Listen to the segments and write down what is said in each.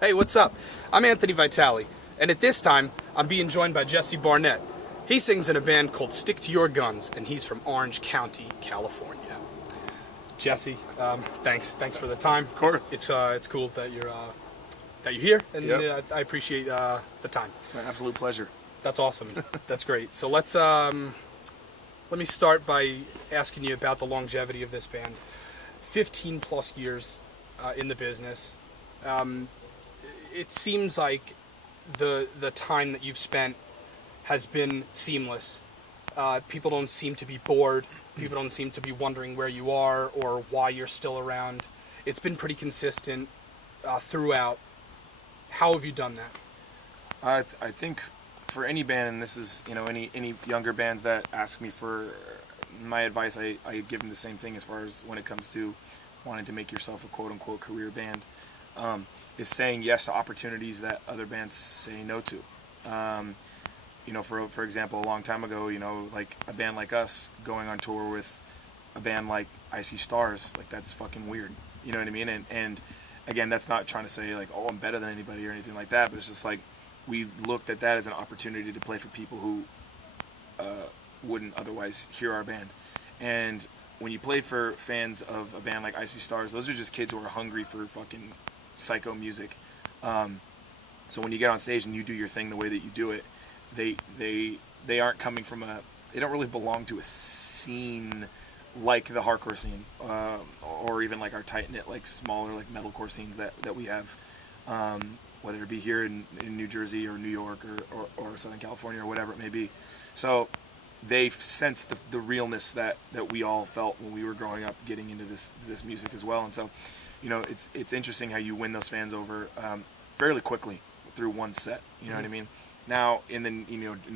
Hey, what's up? I'm Anthony Vitale, and at this time, I'm being joined by Jesse Barnett. He sings in a band called Stick to Your Guns, and he's from Orange County, California. Jesse, thanks for the time. Of course. It's cool that you're here, and Yep. I appreciate the time. It's my absolute pleasure. That's awesome. That's great. So let me start by asking you about the longevity of this band. 15 plus years in the business. It seems like the time that you've spent has been seamless. People don't seem to be bored. People don't seem to be wondering where you are or why you're still around. It's been pretty consistent throughout. How have you done that? I think for any band, and this is, any younger bands that ask me for my advice, I give them the same thing as far as when it comes to wanting to make yourself a quote-unquote career band, is saying yes to opportunities that other bands say no to. For example, a long time ago, like a band like us going on tour with a band like Icy Stars, like that's fucking weird. You know what I mean? And again, that's not trying to say like, oh, I'm better than anybody or anything like that, but it's just like we looked at that as an opportunity to play for people who wouldn't otherwise hear our band. And when you play for fans of a band like Icy Stars, those are just kids who are hungry for fucking psycho music. So when you get on stage and you do your thing the way that you do it, they aren't coming from they don't really belong to a scene like the hardcore scene, or even like our tight-knit, like smaller, like metalcore scenes that we have, whether it be here in New Jersey or New York or Southern California or whatever it may be. So they sense the realness that we all felt when we were growing up getting into this music as well. And so, it's interesting how you win those fans over fairly quickly through one set. You know what I mean? Now, and then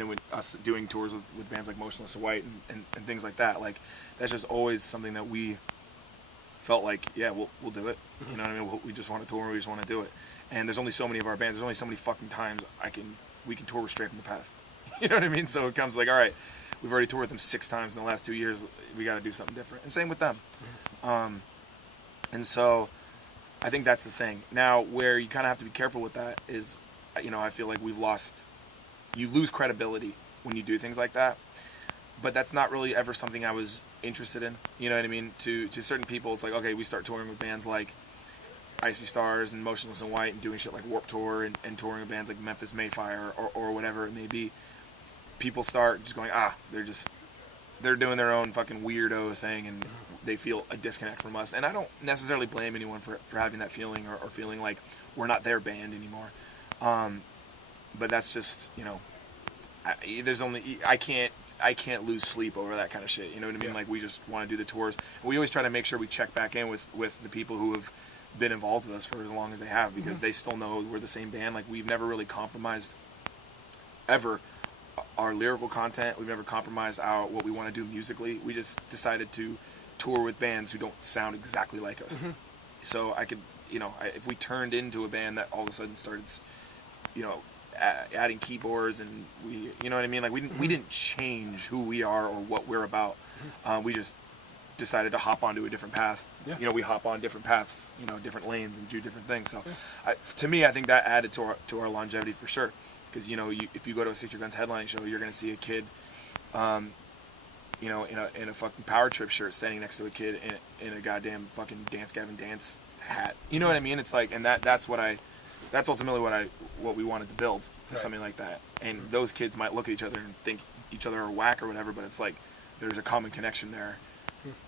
with us doing tours with bands like Motionless in White and things like that, like that's just always something that we felt like, yeah, we'll do it. You know what I mean? We just want to tour. We just want to do it. And there's only so many of our bands. There's only so many fucking times we can tour with Straight from the Path. You know what I mean? So it comes like, all right, we've already toured with them 6 times in the last 2 years. We got to do something different. And same with them. And so I think that's the thing. Now, where you kind of have to be careful with that is, I feel like you lose credibility when you do things like that. But that's not really ever something I was interested in. You know what I mean? To certain people, it's like, okay, we start touring with bands like Icy Stars and Motionless in White and doing shit like Warped Tour and touring with bands like Memphis Mayfire or whatever it may be. People start just going, they're doing their own fucking weirdo thing and they feel a disconnect from us. And I don't necessarily blame anyone for having that feeling or feeling like we're not their band anymore. But that's just, I can't lose sleep over that kind of shit. You know what I mean? Yeah. Like we just want to do the tours. We always try to make sure we check back in with the people who have been involved with us for as long as they have, because they still know we're the same band. Like we've never really compromised ever our lyrical content. We've never compromised what we want to do musically. We just decided to tour with bands who don't sound exactly like us. So I could, if we turned into a band that all of a sudden started, adding keyboards and we, you know what I mean? Like we didn't change who we are or what we're about. We just decided to hop onto a different path. Yeah. We hop on different paths, different lanes and do different things. So to me, I think that added to our longevity for sure. Because, if you go to a Stick to Your Guns headlining show, you're going to see a kid, in a fucking Power Trip shirt standing next to a kid in a goddamn fucking Dance Gavin Dance hat. You know what I mean? It's like, and that's ultimately what we wanted to build, is something like that. And those kids might look at each other and think each other are whack or whatever, but it's like there's a common connection there.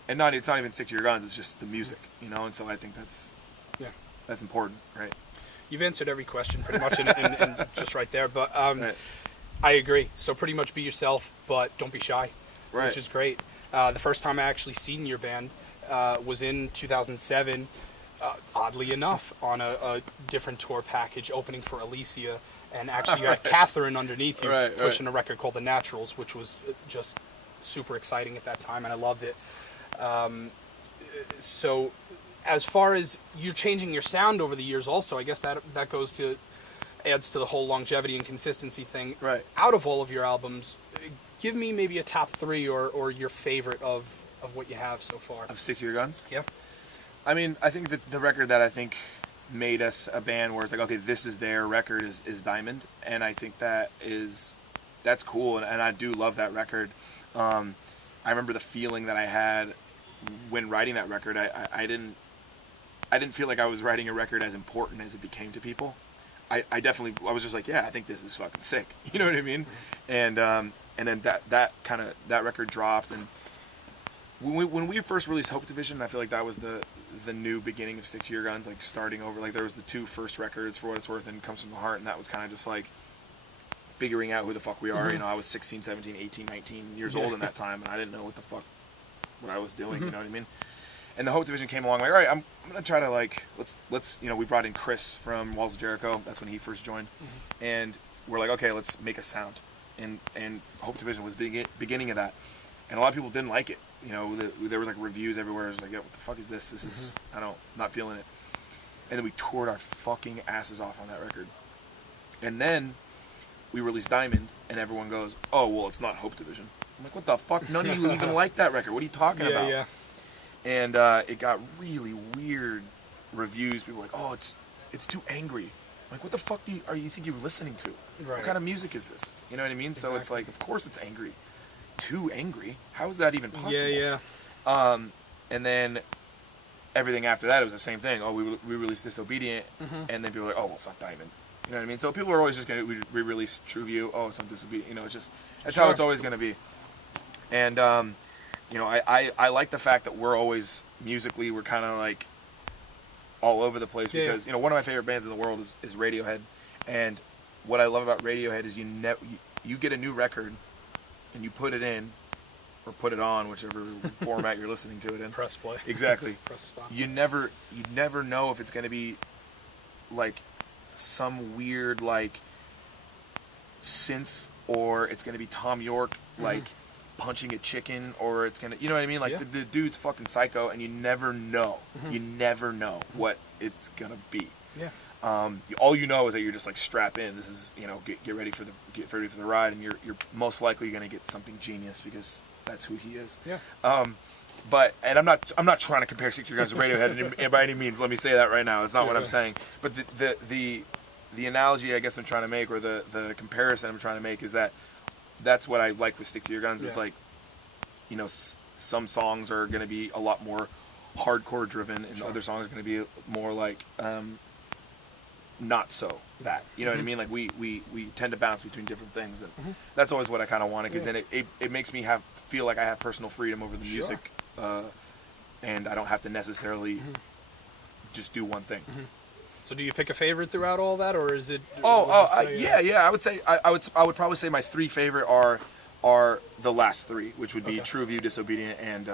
And it's not even Stick to Your Guns, it's just the music, and so I think that's important, right? You've answered every question pretty much in just right there, but Right. I agree. So pretty much be yourself, but don't be shy, Right. which is great. The first time I actually seen your band was in 2007, oddly enough, on a different tour package opening for Alicia, and actually you had Catherine underneath you pushing a record called The Naturals, which was just super exciting at that time, and I loved it. So as far as you're changing your sound over the years also, I guess that adds to the whole longevity and consistency thing. Right. Out of all of your albums, give me maybe a top 3 or your favorite of what you have so far. Of Stick to Your Guns? Yep. I mean, I think that the record that I think made us a band where it's like, okay, this is their record is Diamond, and I think that's cool, and I do love that record. I remember the feeling that I had when writing that record. I didn't feel like I was writing a record as important as it became to people. I definitely, I was just like, yeah, I think this is fucking sick. You know what I mean? And then that record dropped, and when we first released Hope Division, I feel like that was the new beginning of Stick to Your Guns, like starting over. Like there was the two first records, For What It's Worth and Comes From the Heart, and that was kind of just like figuring out who the fuck we are. You know, I was 16, 17, 18, 19 years old in that time, and I didn't know what I was doing. You know what I mean? And the Hope Division came along. Like, all right, I'm gonna try to like let's we brought in Chris from Walls of Jericho. That's when he first joined, and we're like, okay, let's make a sound. And Hope Division was beginning of that, and a lot of people didn't like it. You know, there was like reviews everywhere. It was like, yeah, what the fuck is this? This is not feeling it. And then we toured our fucking asses off on that record, and then we released Diamond, and everyone goes, oh well, it's not Hope Division. I'm like, what the fuck? None of you even like that record. What are you talking about? Yeah. And it got really weird reviews. People were like, oh, it's too angry. I'm like, what the fuck you think you're listening to? Right. What kind of music is this? You know what I mean? Exactly. So it's like, of course it's angry. Too angry? How is that even possible? Yeah. And then everything after that, it was the same thing. Oh, we released Disobedient, and then people were like, oh, well, it's not Diamond. You know what I mean? So people are always just going to re-release True View. Oh, it's not Disobedient. You know, it's just, that's how it's always going to be. And, I like the fact that we're always, musically, we're kind of like all over the place because, one of my favorite bands in the world is Radiohead. And what I love about Radiohead is you get a new record and you put it in, or put it on, whichever format you're listening to it in. Press play. Exactly. Press stop. You never know if it's going to be like some weird like synth, or it's going to be Tom York like punching a chicken, or it's going to, you know what I mean? Like the dude's fucking psycho, and you never know. You never know what it's going to be. Yeah. All you know is that you're just like, strap in. This is, get ready for the ride, and you're most likely going to get something genius because that's who he is. Yeah. But I'm not trying to compare Stick to Your Guns to Radiohead by any means. Let me say that right now. It's not what I'm saying. But the analogy I guess I'm trying to make, or the comparison I'm trying to make, is that's what I like with Stick to Your Guns. It's like, some songs are going to be a lot more hardcore driven, and other songs are going to be more like not so that. You know what I mean? Like we tend to bounce between different things, and that's always what I kind of wanted, because then it makes me feel like I have personal freedom over the music, and I don't have to necessarily just do one thing. So do you pick a favorite throughout all that, or is it? Yeah. I would say I would probably say my three favorite are the last three, which would be True View, Disobedient, and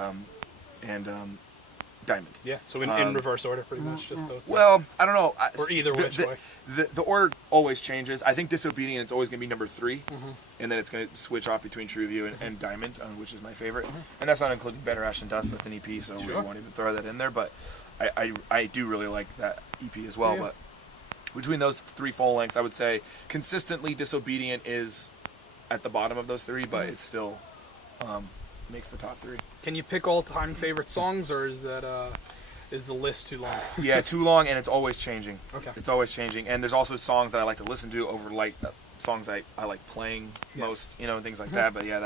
Diamond. Yeah. So in reverse order, pretty much, just those. Well, I don't know. Or either which way. The order always changes. I think Disobedient is always going to be number 3, and then it's going to switch off between True View and Diamond, which is my favorite. And that's not including Better Ash and Dust. That's an EP, so we won't even throw that in there. But I do really like that EP as well. But between those 3 full lengths, I would say consistently Disobedient is at the bottom of those 3, but it's still makes the top 3. Can you pick all-time favorite songs, or is that is the list too long? Yeah, too long, and it's always changing. Okay. It's always changing, and there's also songs that I like to listen to over like songs I like playing most, and things like that. But yeah, I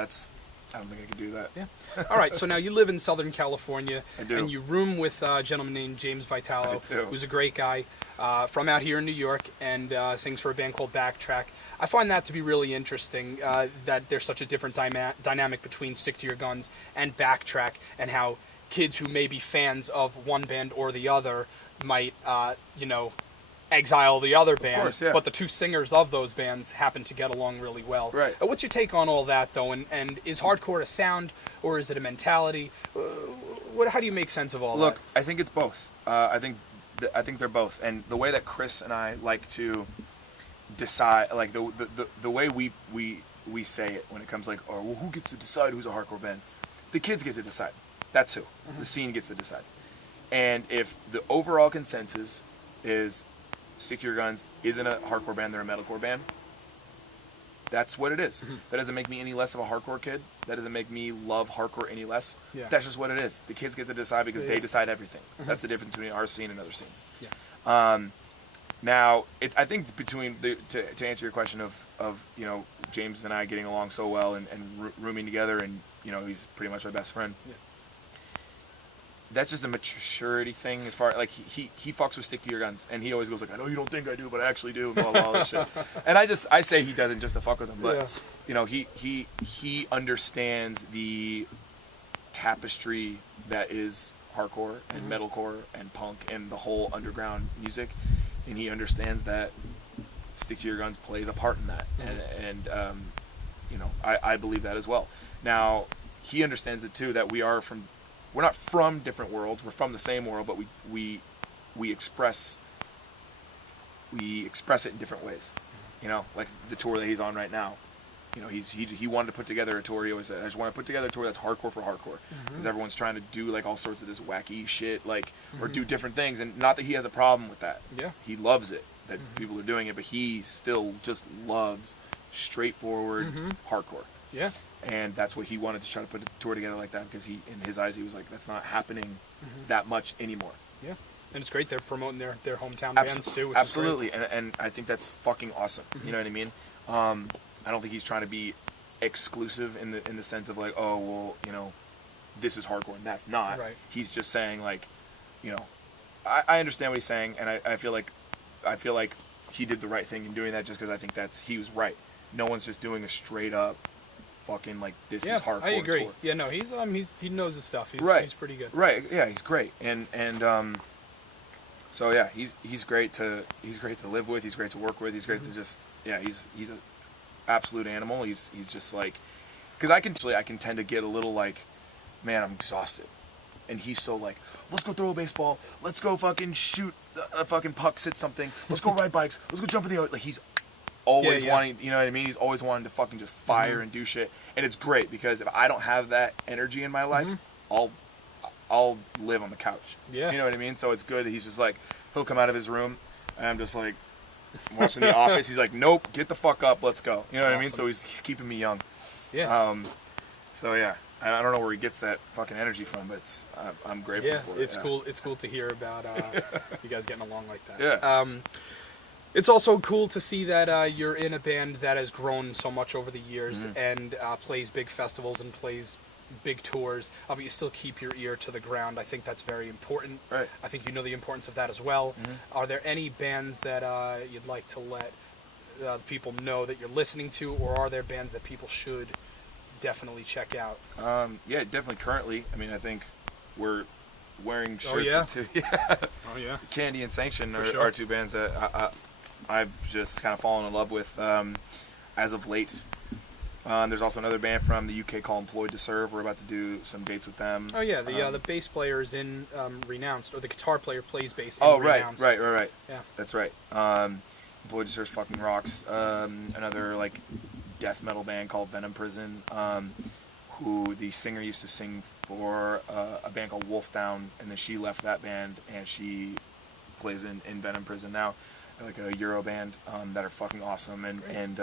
don't think I could do that. Yeah. All right. So now you live in Southern California, I do. And you room with a gentleman named James Vitalo, who's a great guy from out here in New York, and sings for a band called Backtrack. I find that to be really interesting, that there's such a different dynamic between Stick to Your Guns and Backtrack, and how kids who may be fans of one band or the other might, exile the other band, course, yeah. But the 2 singers of those bands happen to get along really well. Right. What's your take on all that, though? And is hardcore a sound, or is it a mentality? How do you make sense of all that? Look, I think it's both. I think they're both, and the way that Chris and I like to decide, like the way we say it when it comes like, oh, well, who gets to decide who's a hardcore band? The kids get to decide. That's who. The scene gets to decide. And if the overall consensus is Stick to Your Guns isn't a hardcore band, they're a metalcore band, that's what it is. That doesn't make me any less of a hardcore kid. That doesn't make me love hardcore any less. Yeah. That's just what it is. The kids get to decide because they decide everything. That's the difference between our scene and other scenes. Yeah. Now, I think between to answer your question of James and I getting along so well and rooming together, and he's pretty much my best friend. Yeah. That's just a maturity thing as far like he fucks with stick to your guns, and he always goes like, I know you don't think I do, but I actually do, and blah blah all this shit. And I say he doesn't just to fuck with him, but he understands the tapestry that is hardcore and metalcore and punk and the whole underground music, and he understands that stick to your guns plays a part in that, and I believe that as well. Now he understands it too, that we're not from different worlds. We're from the same world, but we express it in different ways. Like the tour that he's on right now. He wanted to put together a tour. He always said, I just want to put together a tour that's hardcore for hardcore, because everyone's trying to do like all sorts of this wacky shit, like or do different things. And not that he has a problem with that. Yeah, he loves it that people are doing it, but he still just loves straightforward hardcore. Yeah. And that's what he wanted to try to put a tour together like that, because in his eyes, he was like, that's not happening that much anymore. Yeah. And it's great they're promoting their hometown bands too, which absolutely. is great. And I think that's fucking awesome. You know what I mean? I don't think he's trying to be exclusive in the sense of like, oh well, this is hardcore and that's not. Right. He's just saying like, I understand what he's saying, and I feel like he did the right thing in doing that, just because I think he was right. No one's just doing a straight up fucking like this is hardcore. I agree. Tour. Yeah, no, he knows his stuff. He's pretty good. Right. Yeah, he's great. And so yeah, he's great to live with. He's great to work with. He's great to just he's an absolute animal. He's just like, because I can tend to get a little like, man, I'm exhausted, and he's so like, let's go throw a baseball, let's go fucking shoot a fucking puck, hit something, let's go ride bikes, let's go jump in the ocean. Like he's always wanting, you know what I mean? He's always wanting to fucking just fire and do shit, and it's great, because if I don't have that energy in my life, I'll live on the couch. Yeah. You know what I mean? So it's good that he's just like, he'll come out of his room, and I'm just like, watching The Office. He's like, nope, get the fuck up, let's go. You know what I mean? So he's keeping me young. Yeah. So yeah, I don't know where he gets that fucking energy from, but I'm grateful for it. It's cool. It's cool to hear about you guys getting along like that. Yeah. It's also cool to see that you're in a band that has grown so much over the years and plays big festivals and plays big tours, but you still keep your ear to the ground. I think that's very important. Right. I think you know the importance of that as well. Are there any bands that you'd like to let people know that you're listening to, or are there bands that people should definitely check out? Yeah, definitely. Currently, I mean, I think we're wearing shirts of two. Oh yeah. Candy and Sanction For sure. are two bands that I've just kind of fallen in love with as of late. There's also another band from the UK called Employed to Serve. We're about to do some dates with them. Oh yeah, the bass player is in Renounced, or the guitar player plays bass in Oh Renounced. right. Yeah. That's right. Employed to Serve fucking rocks. Another like death metal band called Venom Prison, who the singer used to sing for a band called Wolf Down, and then she left that band and she plays in Venom Prison now. They're like a Euro band that are fucking awesome, and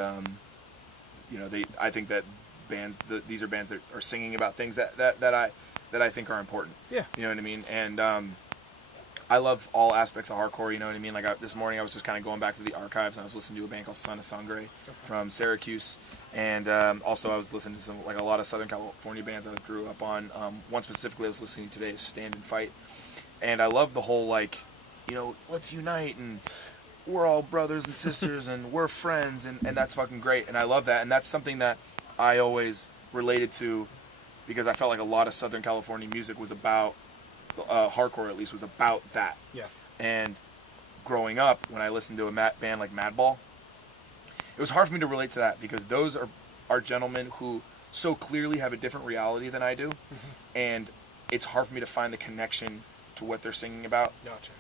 I think that these are bands that are singing about things that I think are important. Yeah. You know what I mean? And I love all aspects of hardcore. You know what I mean? Like this morning, I was just kind of going back through the archives, and I was listening to a band called Son of Sangre from Syracuse, and also I was listening to a lot of Southern California bands I grew up on. One specifically I was listening to today is Stand and Fight, and I love the whole like, let's unite and we're all brothers and sisters and we're friends, and that's fucking great, and I love that, and that's something that I always related to, because I felt like a lot of Southern California music was about, hardcore at least, was about that. Yeah. And growing up, when I listened to a band like Madball, it was hard for me to relate to that, because those are gentlemen who so clearly have a different reality than I do, and it's hard for me to find the connection to what they're singing about. Gotcha.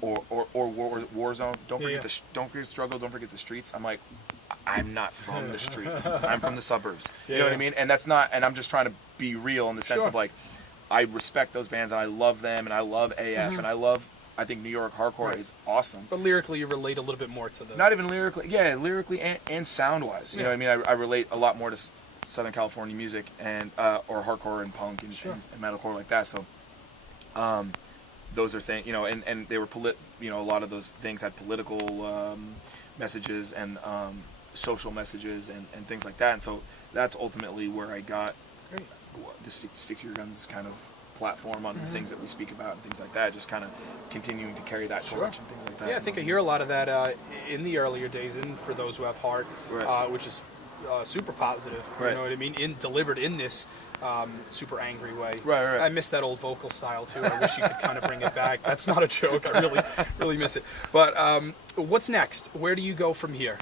Or Warzone. Don't forget don't forget struggle. Don't forget the streets. I'm like, I'm not from the streets. I'm from the suburbs. You know what I mean? And that's not. And I'm just trying to be real in the sense of like, I respect those bands and I love them and I love AF and I think New York hardcore is awesome. But lyrically, you relate a little bit more to the. Not even lyrically. Yeah, lyrically and sound wise. You know what I mean? I relate a lot more to Southern California music and or hardcore and punk and metalcore like that. So, those are things, and they were a lot of those things had political messages and social messages and things like that. And so that's ultimately where I got Great. the Stick to Your Guns kind of platform on the things that we speak about and things like that, just kind of continuing to carry that torch and things like that. Yeah, I think I hear a lot of that in the earlier days, and for those who have heart, Right. which is super positive. Right. You know what I mean? Delivered in this super angry way. Right. I miss that old vocal style too. I wish you could kind of bring it back. That's not a joke. I really miss it. But what's next? Where do you go from here?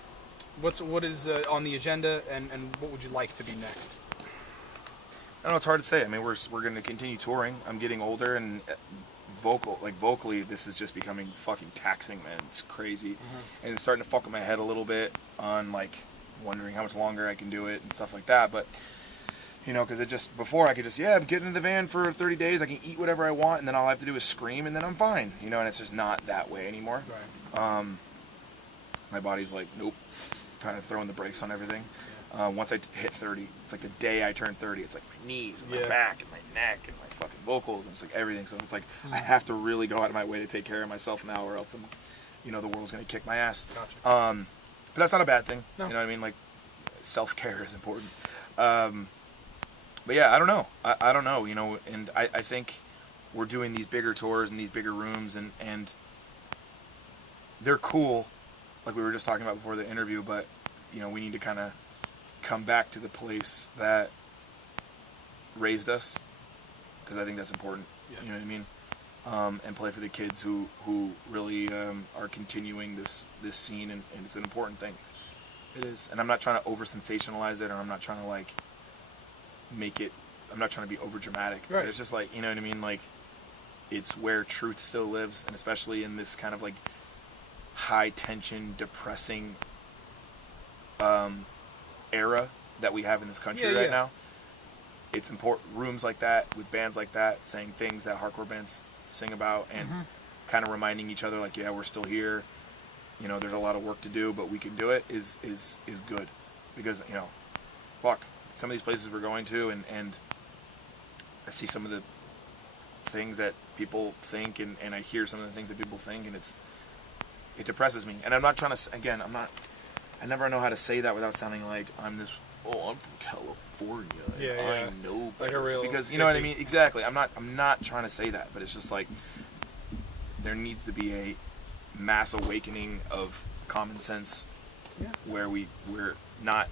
What is on the agenda, and what would you like to be next? I don't know, it's hard to say. I mean, we're going to continue touring. I'm getting older, and vocally, this is just becoming fucking taxing, man. It's crazy, and it's starting to fuck with my head a little bit on wondering how much longer I can do it and stuff like that. But because before I could I'm getting in the van for 30 days. I can eat whatever I want, and then all I have to do is scream, and then I'm fine. And it's just not that way anymore. Right. My body's like, nope, kind of throwing the brakes on everything. Once I hit 30, it's like the day I turn 30, it's like my knees and my back and my neck and my fucking vocals, and it's like everything. So it's like I have to really go out of my way to take care of myself now, or else the world's gonna kick my ass. Gotcha. But that's not a bad thing. No. You know what I mean? Like, self-care is important. But yeah, I don't know. I don't know. And I think we're doing these bigger tours and these bigger rooms, and they're cool, like we were just talking about before the interview. But we need to kind of come back to the place that raised us, because I think that's important. Yeah. You know what I mean? And play for the kids who really are continuing this scene, and it's an important thing. It is. And I'm not trying to over sensationalize it, or I'm not trying to make it, I'm not trying to be over dramatic. Right. But it's just you know what I mean? It's where truth still lives, and especially in this kind of high tension, depressing era that we have in this country right now. It's important, rooms like that with bands like that saying things that hardcore bands sing about, and kind of reminding each other we're still here. There's a lot of work to do, but we can do it is good, because fuck, some of these places we're going to, and I see some of the things that people think, and I hear some of the things that people think, and it depresses me. And I'm not trying to, again, I never know how to say that without sounding like I'm this, I'm from California, I know better. Because you know what I mean? Exactly. I'm not trying to say that, but it's just there needs to be a mass awakening of common sense, where we're not,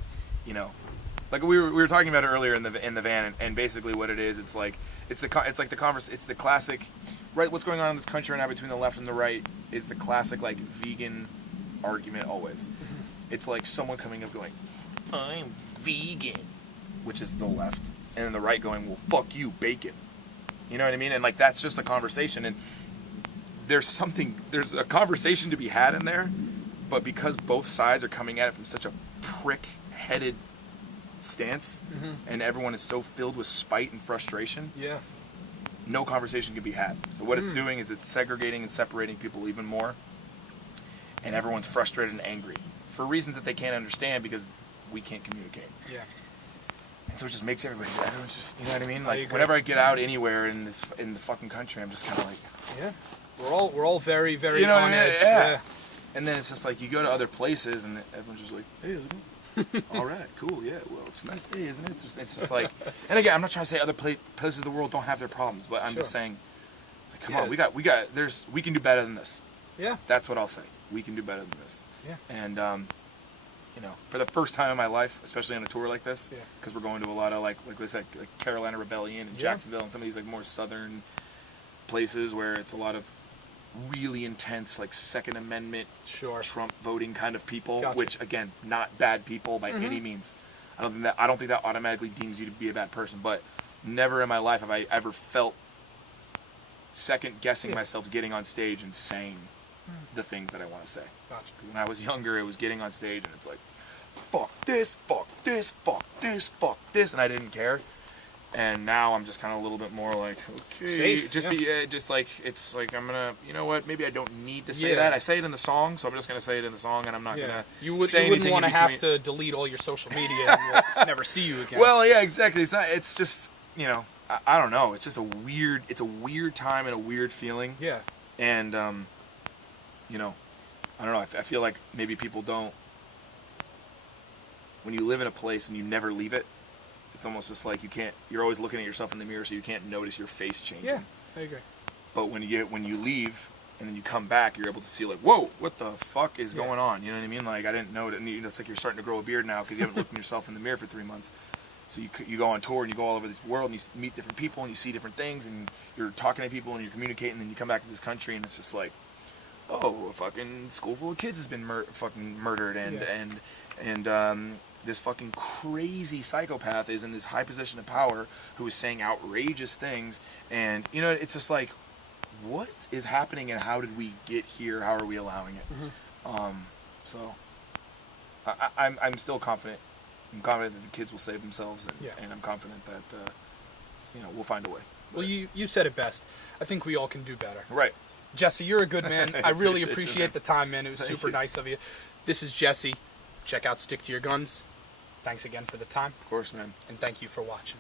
like we were talking about it earlier in the van, and basically what it is, it's the classic, right? What's going on in this country right now between the left and the right is the classic vegan argument always. It's like someone coming up going, I'm vegan, which is the left, and then the right going, well, fuck you, bacon. You know what I mean? And that's just a conversation, and there's a conversation to be had in there, but because both sides are coming at it from such a prick-headed stance, and everyone is so filled with spite and frustration, no conversation can be had. So what it's doing is it's segregating and separating people even more, and everyone's frustrated and angry for reasons that they can't understand, because we can't communicate. Yeah. And so it just makes everyone's just, you know what I mean? Whenever I get out anywhere in the fucking country, I'm just kind of we're all very, very on edge. Yeah. And then it's just you go to other places, and everyone's just hey, how's it going? All right, cool, yeah, well, it's a nice day, isn't it? It's just and again, I'm not trying to say other places of the world don't have their problems, but I'm just saying, come on, we can do better than this. Yeah. That's what I'll say. We can do better than this. Yeah. And, for the first time in my life, especially on a tour like this, because we're going to a lot of, like I said, Carolina Rebellion and Jacksonville and some of these, more southern places where it's a lot of really intense, Second Amendment, Trump voting kind of people, which, again, not bad people by any means. I don't think that automatically deems you to be a bad person, but never in my life have I ever felt second-guessing myself getting on stage and saying the things that I want to say. When I was younger, it was getting on stage and it's fuck this, fuck this, fuck this, fuck this, and I didn't care. And now I'm just kind of a little bit more okay, safe. It's I'm gonna, you know what? Maybe I don't need to say that. I say it in the song, so I'm just gonna say it in the song, and I'm not gonna say anything. You wouldn't want to have to delete all your social media and we'll never see you again. Well, yeah, exactly. It's just I don't know. It's just it's a weird time and a weird feeling. Yeah. And, you know, I don't know. I feel like maybe people don't, when you live in a place and you never leave it, it's almost just like you're always looking at yourself in the mirror, so you can't notice your face changing. Yeah, I agree. But when you leave and then you come back, you're able to see like, whoa, what the fuck is going on? You know what I mean? Like, I didn't know it. And it's like you're starting to grow a beard now because you haven't looked at yourself in the mirror for 3 months. So you go on tour and you go all over this world and you meet different people and you see different things and you're talking to people and you're communicating, and then you come back to this country and it's just like, oh, a fucking school full of kids has been fucking murdered, and this fucking crazy psychopath is in this high position of power who is saying outrageous things, and you know, it's just like, what is happening and how did we get here? How are we allowing it? So I'm still confident. I'm confident that the kids will save themselves, and I'm confident that we'll find a way. Well, you said it best. I think we all can do better. Right. Jesse, you're a good man. I really Appreciate you, appreciate man. the time, man. It was Thank super you. nice of you. This is Jesse. Check out Stick to Your Guns. Thanks again for the time, Of course, man. and thank you for watching.